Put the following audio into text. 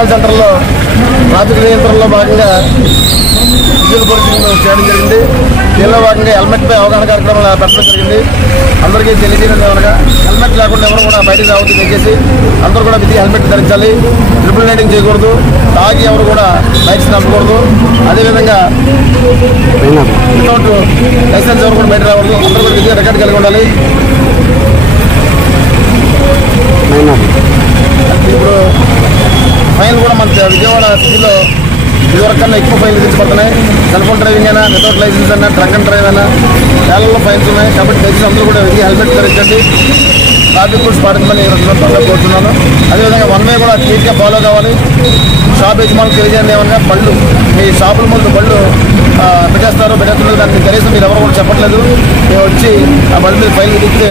మండల సెంటర్లో ట్రాఫిక్ నియంత్రణలో భాగంగా విజువల్ పోలీసింగ్ చేయడం జరిగింది. దీనిలో భాగంగా హెల్మెట్పై అవగాహన కార్యక్రమాలు పెట్టడం జరిగింది. అందరికీ తెలియజేయడం ఏమనగా హెల్మెట్ లేకుండా ఎవరు కూడా బయటకు రావద్దు దయచేసి. అందరూ కూడా విధిగా హెల్మెట్ ధరించాలి. ట్రిపుల్ రైడింగ్ చేయకూడదు. తాగి ఎవరు కూడా బైక్స్ నడపకూడదు. అదేవిధంగా వితౌట్ లైసెన్స్ ఎవరు కూడా బయట రాకూడదు. అందరూ కూడా విధిగా రికార్డు కలిగి ఉండాలి. ఇప్పుడు ఫైన్ కూడా మన విజయవాడ సిటీలో ఇదివరకన్నా ఎక్కువ ఫైన్లు విధించబడుతున్నాయి. సెల్ ఫోన్ డ్రైవింగ్ అయినా, వితౌట్ లైసెన్స్ అయినా, ట్రక్ అండ్ డ్రైవ్ అయినా వేలల్లో ఫైన్స్ ఉన్నాయి. కాబట్టి దయచేసి అందరూ కూడా విధిగా హెల్మెట్ ధరించండి. ట్రాఫిక్ రూల్స్ పాటించమని సందర్భంగా కోరుతున్నాను. అదేవిధంగా వన్ వే కూడా క్లియర్గా ఫాలో కావాలి. షాప్ యజమానులు తెలియజేయండి ఏమన్నా బళ్ళు మీ షాపుల ముందు బళ్ళు పెట్టేస్తున్నారు దానికి కనీసం మీరు ఎవరు కూడా చెప్పట్లేదు. మేము వచ్చి ఆ బళ్ళు మీద ఫైన్ విధిస్తే